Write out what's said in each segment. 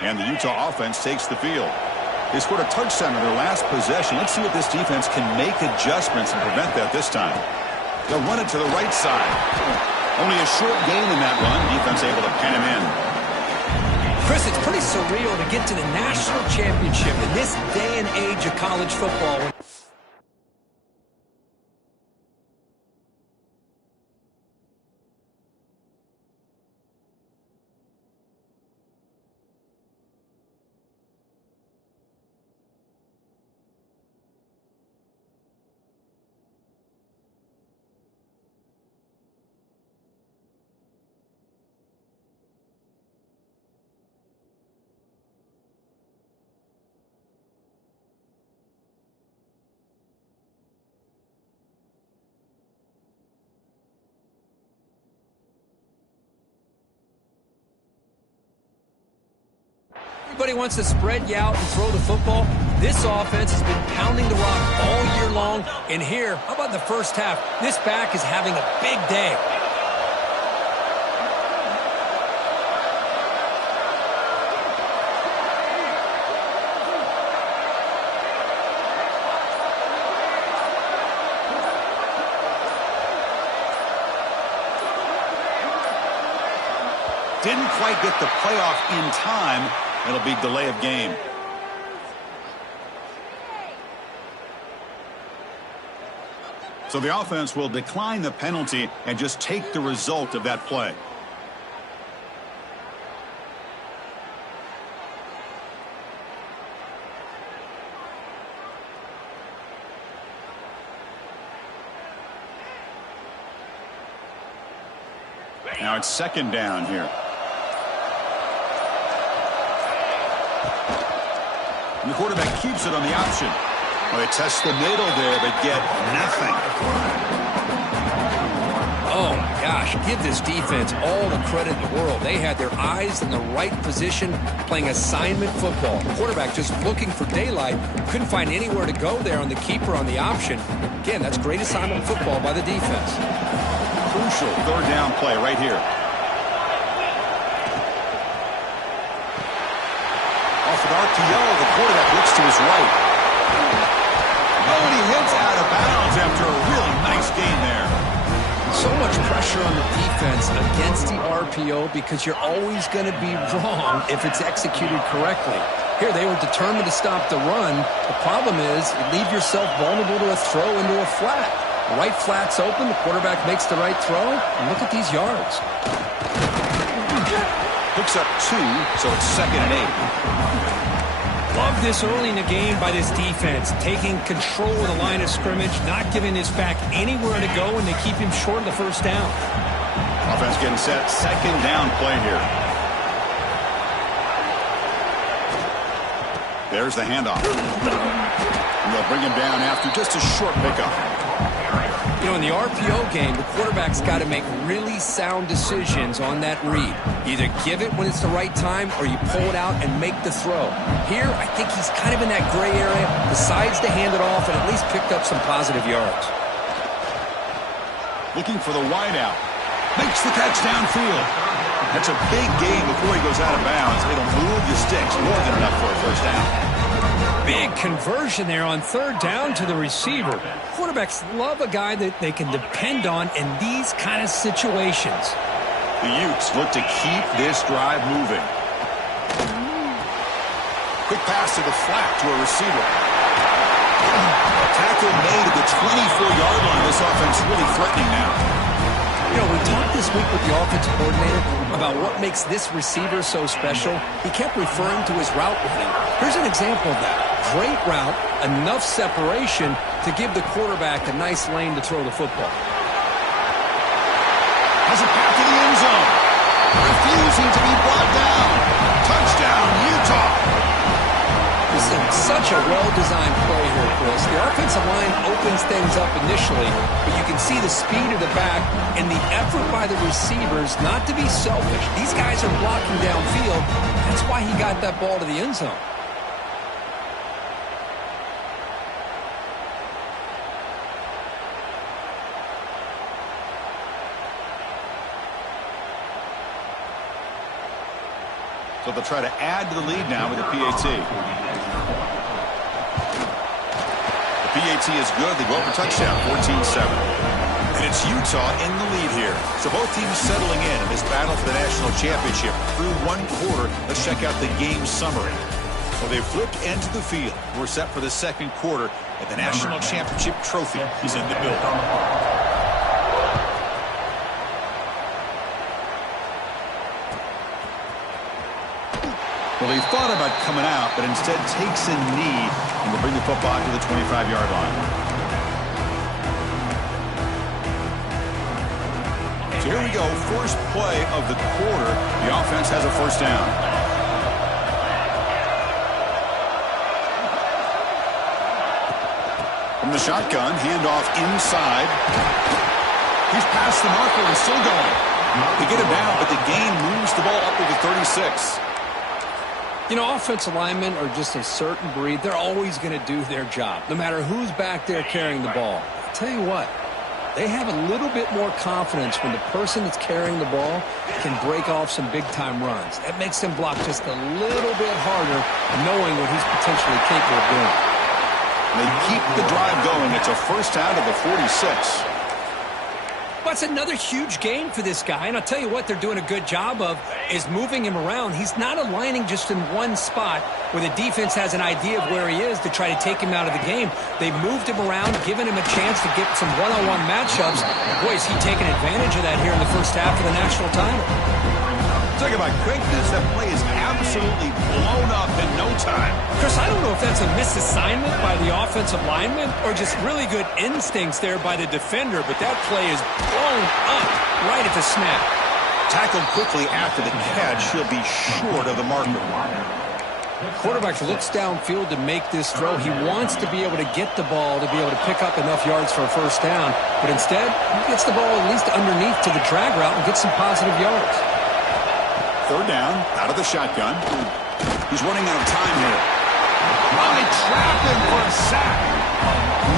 And the Utah offense takes the field. They scored a touchdown on their last possession. Let's see what this defense can make adjustments and prevent that this time. They'll run it to the right side. Only a short gain in that run. Defense able to pen him in. Chris, it's pretty surreal to get to the national championship in this day and age of college football. Everybody wants to spread you out and throw the football. This offense has been pounding the rock all year long. And here, how about the first half? This back is having a big day. Didn't quite get the playoff in time. It'll be delay of game. So the offense will decline the penalty and just take the result of that play. Now it's second down here. And the quarterback keeps it on the option. Well, they test the middle there, but get nothing. Oh, my gosh. Give this defense all the credit in the world. They had their eyes in the right position playing assignment football. The quarterback just looking for daylight. Couldn't find anywhere to go there on the keeper on the option. Again, that's great assignment football by the defense. Crucial third down play right here. Off an RPO, the quarterback looks to his right. Oh, and he hits out of bounds after a really nice gain there. So much pressure on the defense against the RPO because you're always going to be wrong if it's executed correctly. Here, they were determined to stop the run. The problem is you leave yourself vulnerable to a throw into a flat. The right flat's open, the quarterback makes the right throw, and look at these yards. Picks up 2, so it's 2nd and 8. Love this early in the game by this defense, taking control of the line of scrimmage, not giving this back anywhere to go, and they keep him short of the first down. Offense getting set, second down play here. There's the handoff. And they'll bring him down after just a short pickup. You know, in the RPO game, the quarterback's got to make really sound decisions on that read. Either give it when it's the right time or you pull it out and make the throw. Here, I think he's kind of in that gray area, decides to hand it off and at least picked up some positive yards. Looking for the wideout. Makes the catch downfield. That's a big gain before he goes out of bounds. It'll move the sticks more than enough for a first down. Big conversion there on third down to the receiver. Quarterbacks love a guy that they can depend on in these kind of situations. The Utes look to keep this drive moving. Quick pass to the flat to a receiver. Tackle made at the 24-yard line. This offense really threatening now. You know, we talked this week with the offensive coordinator about what makes this receiver so special. He kept referring to his route running. Here's an example of that. Great route, enough separation to give the quarterback a nice lane to throw the football. Has a path to the end zone. Refusing to be brought down. Touchdown, Utah. This is such a well-designed play here, Chris. The offensive line opens things up initially, but you can see the speed of the back and the effort by the receivers not to be selfish. These guys are blocking downfield. That's why he got that ball to the end zone. So they'll try to add to the lead now with a PAT. The PAT is good. They go up for touchdown, 14-7. And it's Utah in the lead here. So both teams settling in this battle for the national championship. Through one quarter, let's check out the game summary. Well, they flipped into the field. We're set for the second quarter, and the national championship trophy is in the building. Well, he thought about coming out, but instead takes a knee and will bring the football to the 25-yard line. So here we go, first play of the quarter. The offense has a first down. From the shotgun, handoff inside. He's past the marker and still going. They get him down, but the gain moves the ball up to the 36. You know, offensive linemen are just a certain breed. They're always going to do their job, no matter who's back there carrying the ball. I'll tell you what, they have a little bit more confidence when the person that's carrying the ball can break off some big-time runs. That makes them block just a little bit harder, knowing what he's potentially capable of doing. They keep the drive going. It's a first down to the 46. That's another huge game for this guy, and I'll tell you what they're doing a good job of is moving him around. He's not aligning just in one spot where the defense has an idea of where he is to try to take him out of the game. They've moved him around, given him a chance to get some one-on-one matchups. Boy, is he taking advantage of that here in the first half of the national title. Talk about quickness. That play is absolutely blown up in no time. Chris, I don't know if that's a misassignment by the offensive lineman or just really good instincts there by the defender, but that play is blown up right at the snap. Tackled quickly after the catch. He'll be short of the marker. Quarterback looks downfield to make this throw. He wants to be able to get the ball to be able to pick up enough yards for a first down, but instead he gets the ball at least underneath to the drag route and gets some positive yards. Third down, out of the shotgun. He's running out of time here. Oh, they trapped him for a sack.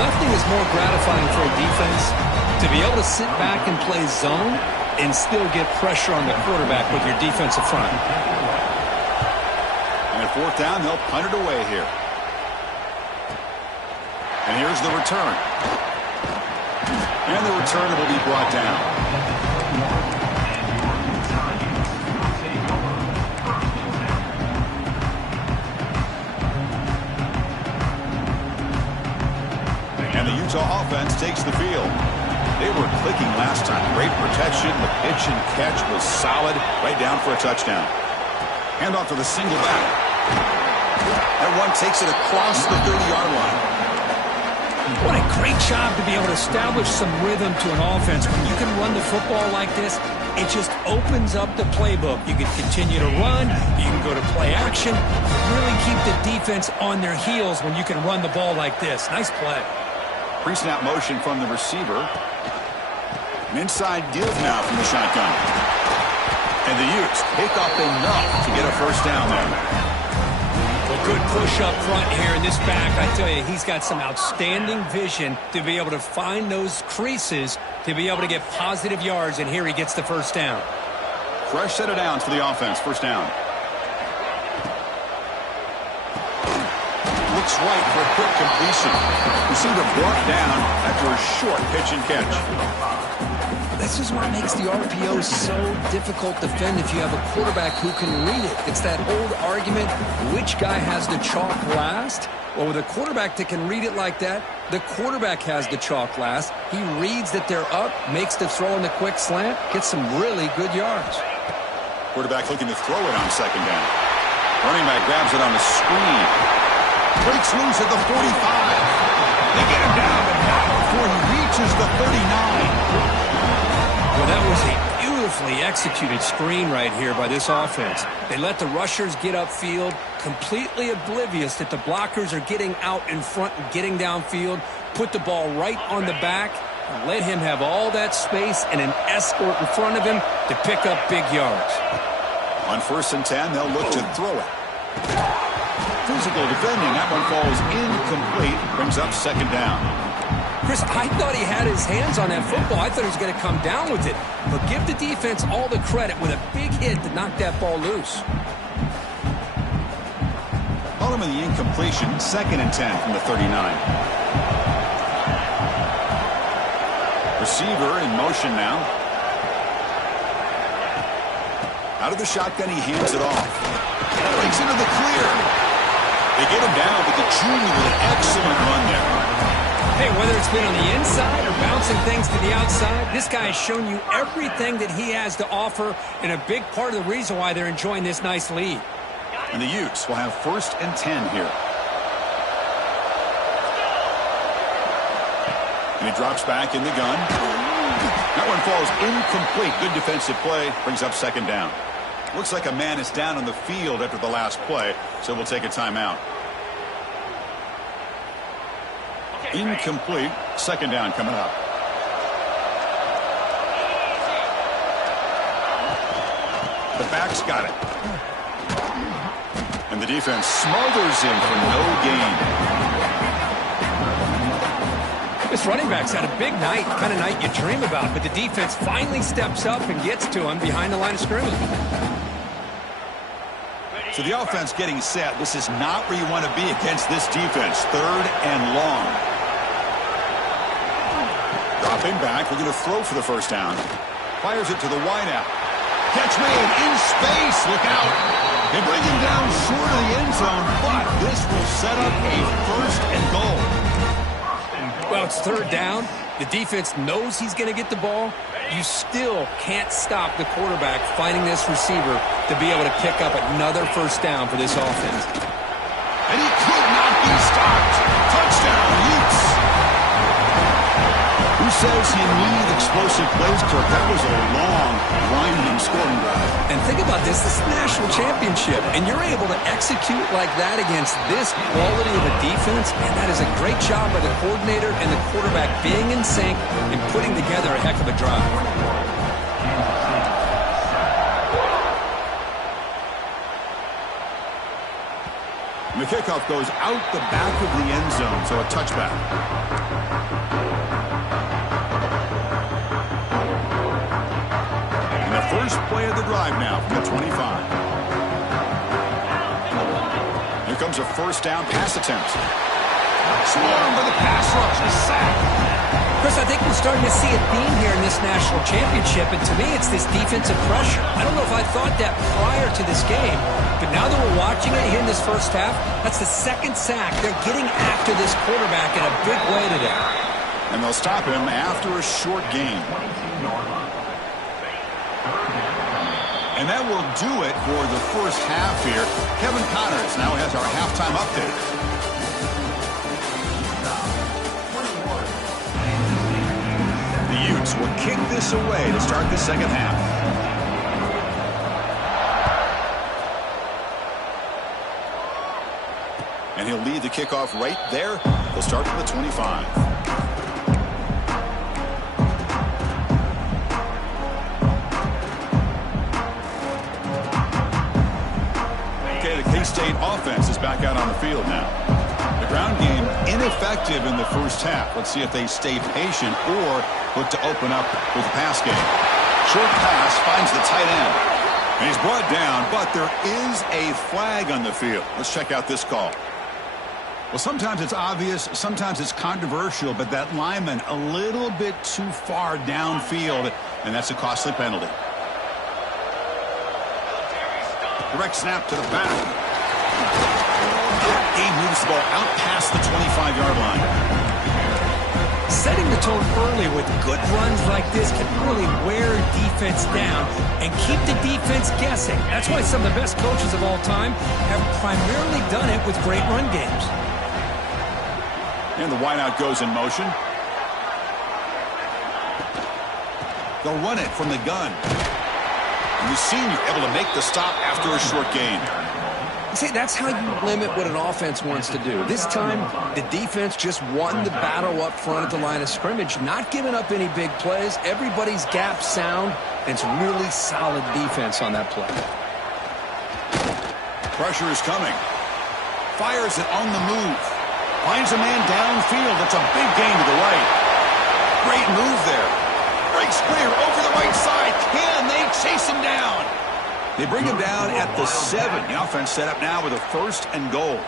Nothing is more gratifying for a defense to be able to sit back and play zone and still get pressure on the quarterback with your defensive front. And at fourth down, they'll punt it away here. And here's the return. And the return will be brought down. And the Utah offense takes the field. They were clicking last time. Great protection. The pitch and catch was solid. Right down for a touchdown. Handoff to the single back. That one takes it across the 30-yard line. What a great job to be able to establish some rhythm to an offense. When you can run the football like this, it just opens up the playbook. You can continue to run. You can go to play action. Really keep the defense on their heels when you can run the ball like this. Nice play. Pre-snap motion from the receiver. An inside deal now from the shotgun. And the Utes pick up enough to get a first down there. Well, good push up front here in this back. I tell you, he's got some outstanding vision to be able to find those creases to be able to get positive yards, and here he gets the first down. Fresh set of downs for the offense. First down. Looks right for a quick completion. Receiver brought down after a short pitch and catch. This is what makes the RPO so difficult to defend if you have a quarterback who can read it. It's that old argument, which guy has the chalk last? Well, with a quarterback that can read it like that, the quarterback has the chalk last. He reads that they're up, makes the throw in the quick slant, gets some really good yards. Quarterback looking to throw it on second down. Running back grabs it on the screen. Breaks loose at the 45. They get him down, but not before he reaches the 39. Well, that was a beautifully executed screen right here by this offense. They let the rushers get upfield, completely oblivious that the blockers are getting out in front and getting downfield, put the ball right on the back, and let him have all that space and an escort in front of him to pick up big yards. On 1st and 10, they'll look to throw it. Physical defending. That one falls incomplete. Brings up second down. Chris, I thought he had his hands on that football. I thought he was going to come down with it. But give the defense all the credit with a big hit to knock that ball loose. determine the incompletion. 2nd and 10 from the 39. Receiver in motion now. Out of the shotgun, he hands it off. Breaks into the clear. They get him down, but the junior with an excellent run there. Hey, whether it's been on the inside or bouncing things to the outside, this guy has shown you everything that he has to offer, and a big part of the reason why they're enjoying this nice lead. And the Utes will have 1st and 10 here. And he drops back in the gun. That one falls incomplete. Good defensive play. Brings up 2nd down. Looks like a man is down on the field after the last play, so we'll take a timeout. Incomplete. 2nd down coming up. The back's got it. And the defense smothers him for no gain. This running back's had a big night, kind of night you dream about, but the defense finally steps up and gets to him behind the line of scrimmage. So the offense getting set. This is not where you want to be against this defense. 3rd and long. Dropping back. We're going to throw for the 1st down. Fires it to the wideout. Catch made in space. Look out. They bring him down short of the end zone, but this will set up a 1st and goal. Well, it's 3rd down. The defense knows he's going to get the ball. You still can't stop the quarterback finding this receiver to be able to pick up another 1st down for this offense. And he could not be stopped. Touchdown, Utes. Who says you need explosive plays, Kirk? That was a long, winding scoring drive. And think about this. This is a national championship, and you're able to execute like that against this quality of a defense, and that is a great job by the coordinator and the quarterback being in sync and putting together a heck of a drive. And the kickoff goes out the back of the end zone, so a touchback. And the first play of the drive now from the 25. Here comes a 1st down pass attempt. Swarmed by the pass rush, a sack. Chris, I think we're starting to see a theme here in this national championship, and to me it's this defensive pressure. I don't know if I thought that prior to this game, but now that we're watching it here in this 1st half, that's the 2nd sack. They're getting after this quarterback in a big way today. And they'll stop him after a short gain. And that will do it for the 1st half here. Kevin Connors now has our halftime update. The Utes will kick this away to start the 2nd half. And he'll lead the kickoff right there. He'll start from the 25. Okay, the K-State offense is back out on the field now. The ground game ineffective in the 1st half. Let's see if they stay patient or look to open up with the pass game. Short pass finds the tight end. And he's brought down, but there is a flag on the field. Let's check out this call. Well, sometimes it's obvious, sometimes it's controversial, but that lineman a little bit too far downfield, and that's a costly penalty. Direct snap to the back. Game moves the ball out past the 25-yard line. Setting the tone early with good runs like this can really wear defense down and keep the defense guessing. That's why some of the best coaches of all time have primarily done it with great run games. And the wideout goes in motion. They'll run it from the gun. And the senior able to make the stop after a short gain. See, that's how you limit what an offense wants to do. This time, the defense just won the battle up front at the line of scrimmage, not giving up any big plays. Everybody's gap sound, and it's really solid defense on that play. Pressure is coming. Fires it on the move. Finds a man downfield. It's a big gain to the right. Great move there. Breaks clear over the right side. Can they chase him down? They bring him down at the 7. The offense set up now with a 1st and goal.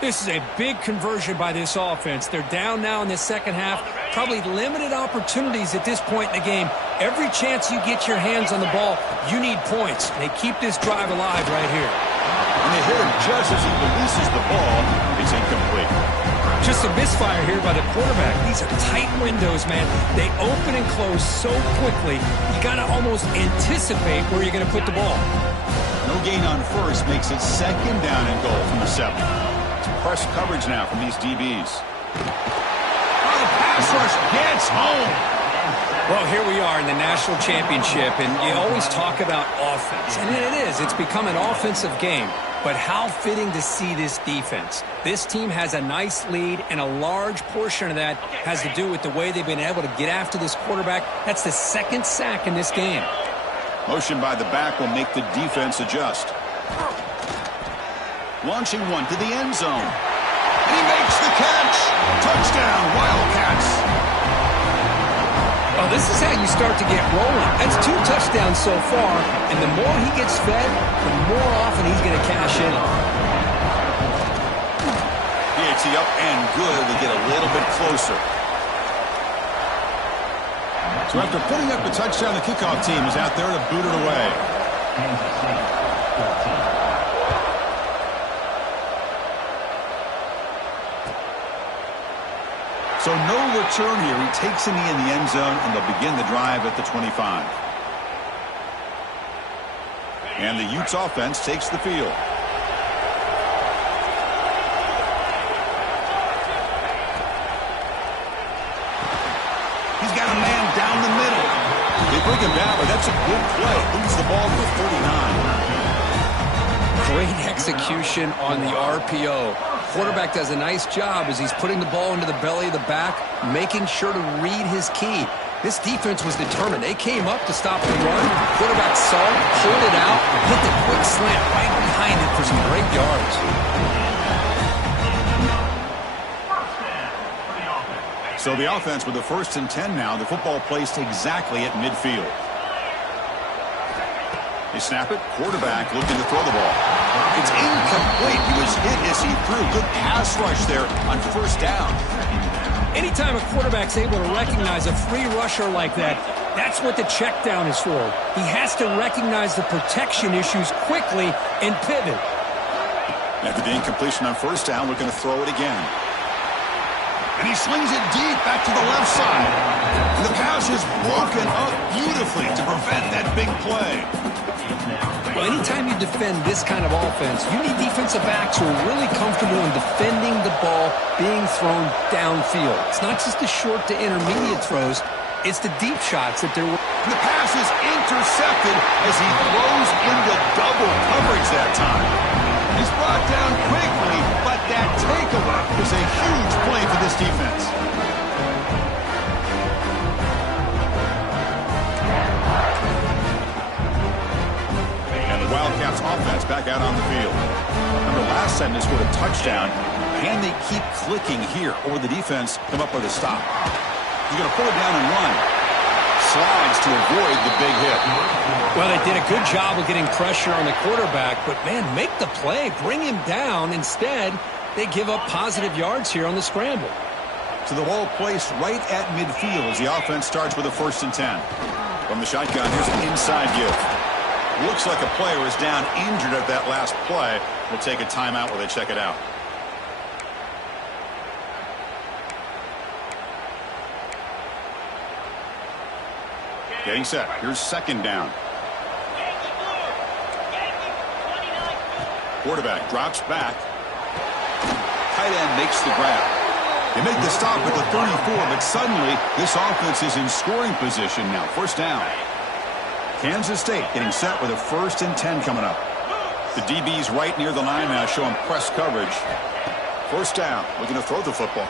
This is a big conversion by this offense. They're down now in the second half. Probably limited opportunities at this point in the game. Every chance you get your hands on the ball, you need points. They keep this drive alive right here. And they hit him just as he releases the ball. It's incomplete. Just a misfire here by the quarterback. These are tight windows, man. They open and close so quickly. You got to almost anticipate where you're going to put the ball. No gain on first makes it second down and goal from the 7. It's press coverage now from these DBs. Oh, the pass rush gets home. Well, here we are in the national championship, and you always talk about offense. And it is. It's become an offensive game. But how fitting to see this defense. This team has a nice lead, and a large portion of that has to do with the way they've been able to get after this quarterback. That's the second sack in this game. Motion by the back will make the defense adjust. Launching one to the end zone. And he makes the catch. Touchdown, Wildcats. Well, this is how you start to get rolling. That's 2 touchdowns so far, and the more he gets fed, the more often he's going to cash in. PAT up and good. They get a little bit closer. So after putting up the touchdown, the kickoff team is out there to boot it away. So no return here. He takes a knee in the end zone, and they'll begin the drive at the 25. And the Utes offense takes the field. He's got a man down the middle. They bring him down, but that's a good play. Moves the ball to the 39. Great execution on the RPO. Quarterback does a nice job as he's putting the ball into the belly of the back, making sure to read his key. This defense was determined. They came up to stop the run. Quarterback saw it, pulled it out, hit the quick slant right behind it for some great yards. So the offense with the 1st and 10 now. The football placed exactly at midfield. They snap it. Quarterback looking to throw the ball. It's incomplete. He was hit as he threw. Good pass rush there on 1st down. Anytime a quarterback's able to recognize a free rusher like that, that's what the check down is for. He has to recognize the protection issues quickly and pivot. After the incompletion on 1st down, we're going to throw it again. And he slings it deep back to the left side. And the pass is broken up beautifully to prevent that big play. Well, anytime you defend this kind of offense, you need defensive backs who are really comfortable in defending the ball being thrown downfield. It's not just the short to intermediate throws, it's the deep shots that they're... And the pass is intercepted as he throws into double coverage that time. He's brought down quickly, but that takeaway is a huge play for this defense. And the Wildcats offense back out on the field. Remember, last time they scored a touchdown. Can they keep clicking here, or will the defense come up with a stop? He's going to pull it down and run. Slides to avoid the big hit. Well, they did a good job of getting pressure on the quarterback, but, man, make the play. Bring him down. Instead, they give up positive yards here on the scramble. So the ball placed right at midfield as the offense starts with a 1st and 10. From the shotgun, here's an inside give. Looks like a player is down injured at that last play. We'll take a timeout while they check it out. Getting set. Here's 2nd down. Quarterback drops back. Tight end makes the grab. They make the stop at the 34, but suddenly this offense is in scoring position now. 1st down. Kansas State getting set with a 1st and 10 coming up. The DB's right near the line now showing press coverage. 1st down. Looking to throw the football.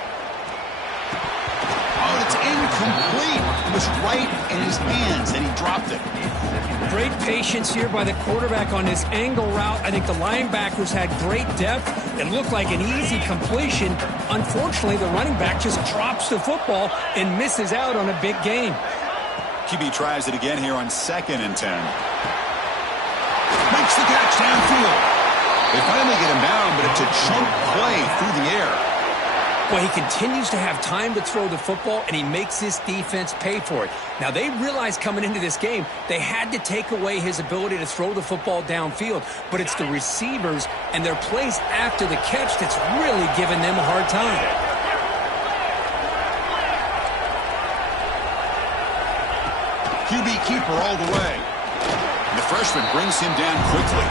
Oh, it's incomplete. It was right in his hands, and he dropped it. Great patience here by the quarterback on this angle route. I think the linebackers had great depth. It looked like an easy completion. Unfortunately, the running back just drops the football and misses out on a big gain. QB tries it again here on 2nd and 10. Makes the catch downfield. They finally get him down, but it's a chunk play through the air. Well, he continues to have time to throw the football, and he makes this defense pay for it. Now, they realized coming into this game, they had to take away his ability to throw the football downfield. But it's the receivers and their plays after the catch that's really giving them a hard time. QB keeper all the way. And the freshman brings him down quickly.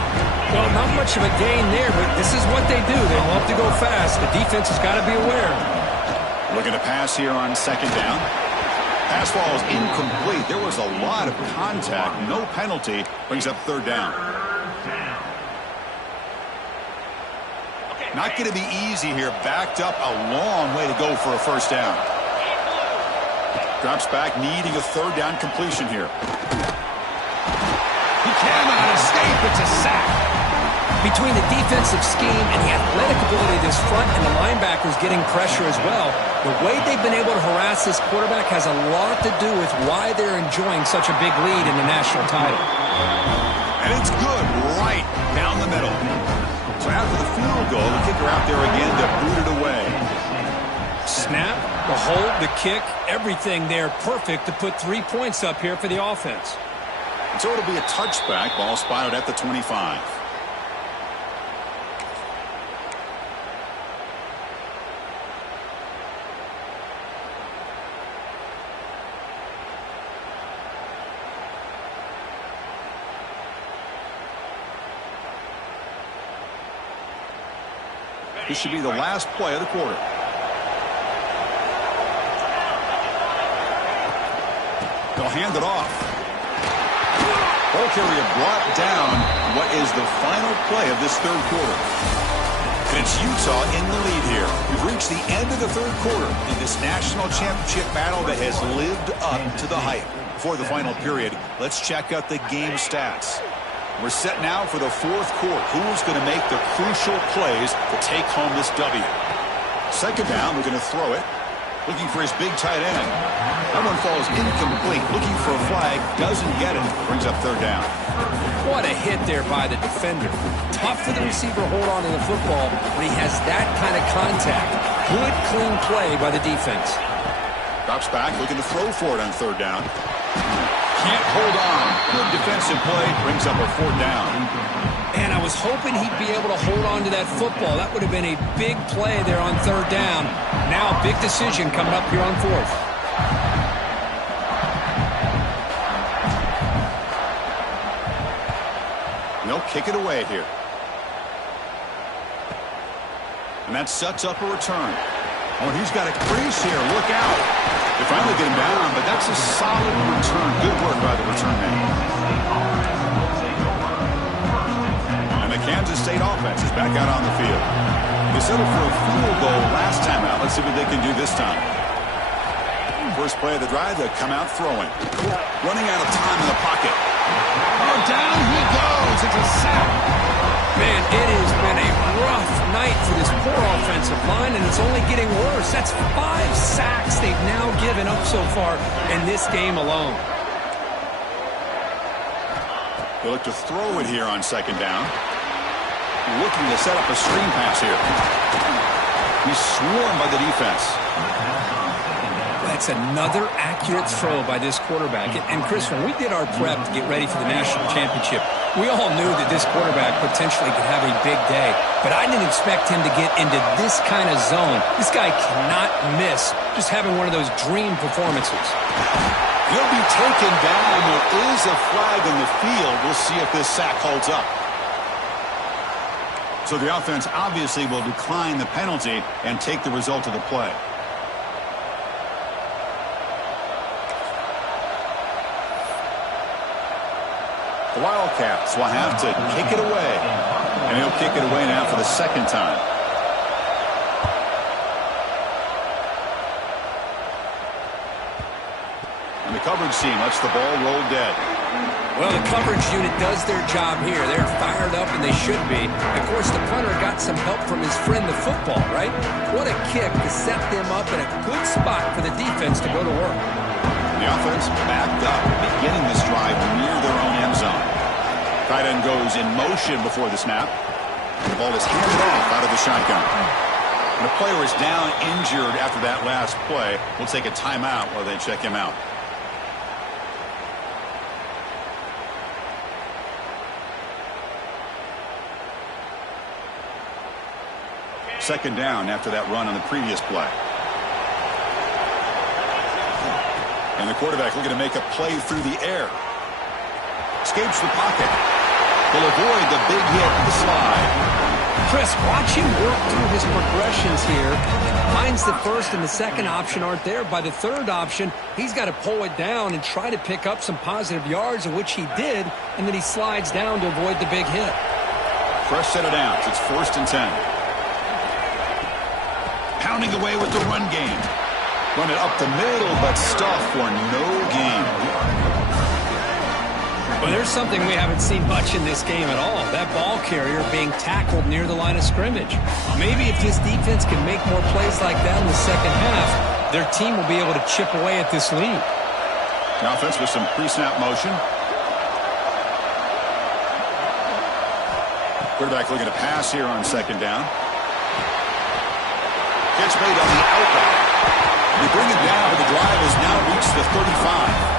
Well, not much of a gain there, but this is what they do. They love to go fast. The defense has got to be aware. Looking to pass here on second down. Pass ball is incomplete. There was a lot of contact. No penalty. Brings up third down. Not going to be easy here. Backed up a long way to go for a first down. Drops back, needing a third down completion here. He cannot escape. It's a sack. Between the defensive scheme and the athletic ability of this front and the linebackers getting pressure as well, the way they've been able to harass this quarterback has a lot to do with why they're enjoying such a big lead in the national title. And it's good right down the middle. So after the field goal, the kicker out there again to boot it away. Snap, the hold, the kick, everything there perfect to put 3 points up here for the offense. And so it'll be a touchback. Ball spotted at the 25. This should be the last play of the quarter. They'll hand it off. Ball carrier brought down what is the final play of this third quarter. And it's Utah in the lead here. We've reached the end of the third quarter in this national championship battle that has lived up to the hype. Before the final period, let's check out the game stats. We're set now for the fourth quarter. Who's going to make the crucial plays to take home this W? Second down, we're going to throw it. Looking for his big tight end. That one falls incomplete. Looking for a flag. Doesn't get it. Brings up third down. What a hit there by the defender. Tough for the receiver to hold on to the football when he has that kind of contact. Good, clean play by the defense. Drops back, looking to throw for it on third down. Can't hold on. Good defensive play. Brings up a fourth down. And I was hoping he'd be able to hold on to that football. That would have been a big play there on third down. Now, big decision coming up here on fourth. They'll kick it away here. And that sets up a return. Oh, he's got a crease here. Look out. They finally get him down, but that's a solid return. Good work by the return man. And the Kansas State offense is back out on the field. They settled for a field goal last time out. Let's see what they can do this time. First play of the drive, they'll come out throwing. Running out of time in the pocket. Oh, down he goes. It's a sack. Man, it has been a rough night for this poor offensive line, and it's only getting worse. That's 5 sacks they've now given up so far in this game alone. They look to throw it here on second down. Looking to set up a screen pass here. He's swarmed by the defense. That's another accurate throw by this quarterback. And Chris, when we did our prep to get ready for the national championship, we all knew that this quarterback potentially could have a big day. But I didn't expect him to get into this kind of zone. This guy cannot miss just having one of those dream performances. He'll be taken down. There is a flag in the field. We'll see if this sack holds up. So the offense obviously will decline the penalty and take the result of the play. The Wildcats will have to kick it away. And he'll kick it away now for the second time. And the coverage team lets the ball roll dead. Well, the coverage unit does their job here. They're fired up, and they should be. Of course, the punter got some help from his friend, the football, right? What a kick to set them up in a good spot for the defense to go to work. The offense backed up, beginning this drive near their own end zone. Tight end goes in motion before the snap. The ball is handed off out of the shotgun. And a player is down injured after that last play. We'll take a timeout while they check him out. Second down after that run on the previous play. And the quarterback looking to make a play through the air. Escapes the pocket. Will avoid the big hit and the slide. Chris, watch him work through his progressions here. Finds the first and the second option aren't there. By the third option, he's got to pull it down and try to pick up some positive yards, of which he did, and then he slides down to avoid the big hit. Fresh set of downs. It's 1st and 10. Pounding away with the run game. Run it up the middle, but stuff for no gain. Well, there's something we haven't seen much in this game at all. That ball carrier being tackled near the line of scrimmage. Maybe if this defense can make more plays like that in the second half, their team will be able to chip away at this lead. The offense with some pre-snap motion. Quarterback looking to pass here on second down. Catch made on the outlet. They bring it down, but the drive has now reached the 35.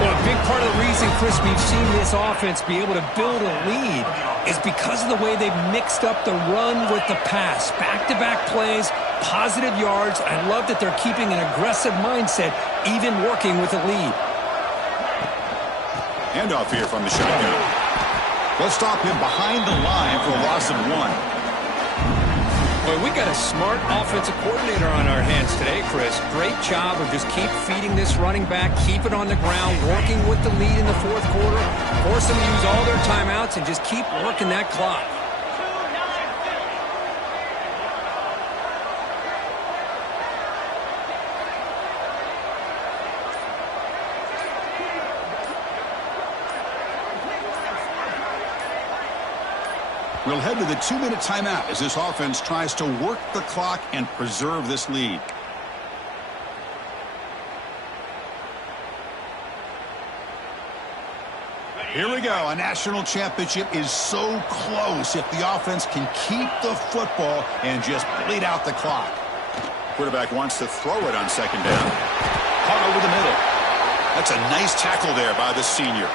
Well, a big part of the reason, Chris, we've seen this offense be able to build a lead is because of the way they've mixed up the run with the pass. Back-to-back plays, positive yards. I love that they're keeping an aggressive mindset, even working with a lead. Handoff here from the shotgun. They'll stop him behind the line for a loss of 1. Boy, we got a smart offensive coordinator on our hands today, Chris. Great job of just keep feeding this running back, keep it on the ground, working with the lead in the fourth quarter, force them to use all their timeouts, and just keep working that clock. We'll head to the 2-minute timeout as this offense tries to work the clock and preserve this lead. Here we go. A national championship is so close if the offense can keep the football and just bleed out the clock. Quarterback wants to throw it on second down. Caught over the middle. That's a nice tackle there by the senior.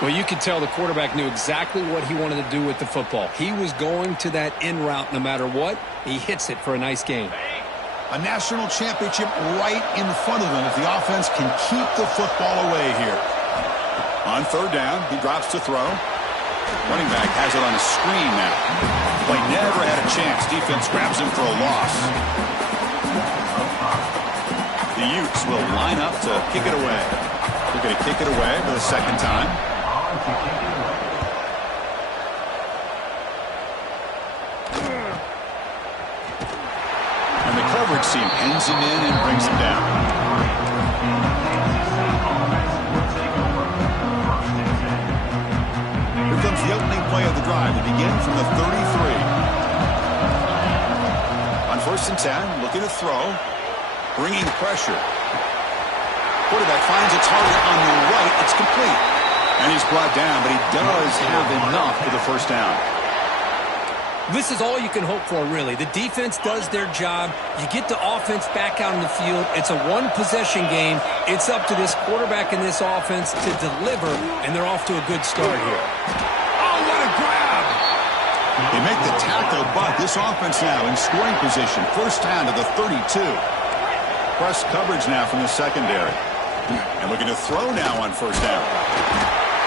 Well, you could tell the quarterback knew exactly what he wanted to do with the football. He was going to that in route no matter what. He hits it for a nice gain. A national championship right in front of them if the offense can keep the football away here. On third down, he drops to throw. Running back has it on a screen now. Play never had a chance. Defense grabs him for a loss. The Utes will line up to kick it away. They're going to kick it away for the second time. And the coverage team pins him in and brings him down. Here comes the opening play of the drive. They begin from the 33. On 1st and 10, looking to throw. Bringing pressure. Quarterback finds a target on the right. It's complete. And he's brought down, but he does have enough for the first down. This is all you can hope for, really. The defense does their job. You get the offense back out on the field. It's a one-possession game. It's up to this quarterback and this offense to deliver, and they're off to a good start here. Oh, what a grab! They make the tackle, but this offense now in scoring position. First down to the 32. Press coverage now from the secondary. And looking to throw now on first down.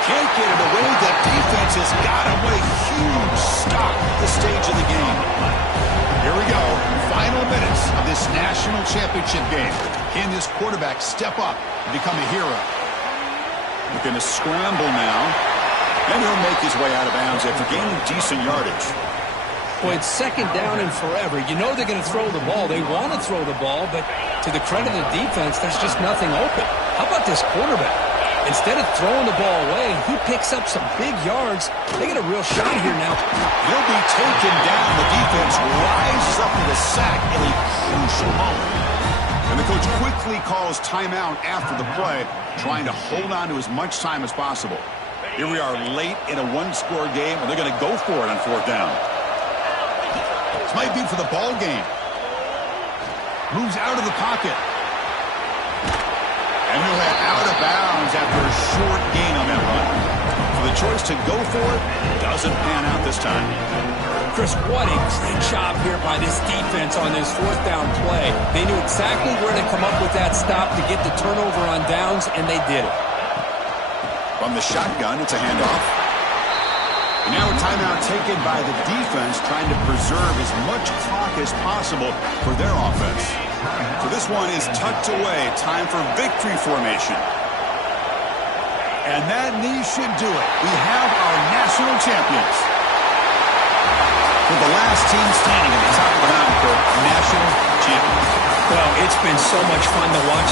Can't get it away. The defense has got him with a huge stop at this stage of the game. Here we go. Final minutes of this national championship game. Can this quarterback step up and become a hero? Looking to scramble now. And he'll make his way out of bounds after gaining decent yardage. Boy, it's second down and forever. You know they're going to throw the ball. They want to throw the ball, but to the credit of the defense, there's just nothing open. How about this quarterback? Instead of throwing the ball away, he picks up some big yards. They get a real shot here now. He'll be taken down. The defense rises up to the sack in a crucial moment. And the coach quickly calls timeout after the play, trying to hold on to as much time as possible. Here we are late in a one-score game, and they're going to go for it on fourth down. This might be for the ball game. Moves out of the pocket. And he'll head out of bounds after a short gain on that run. So the choice to go for it doesn't pan out this time. Chris, what a great job here by this defense on this fourth down play. They knew exactly where to come up with that stop to get the turnover on downs, and they did it. From the shotgun, it's a handoff. And now a timeout taken by the defense, trying to preserve as much clock as possible for their offense. So this one is tucked away. Time for victory formation. And that knee should do it. We have our national champions. For the last team standing at the top of the mountain for national champions. Well, it's been so much fun to watch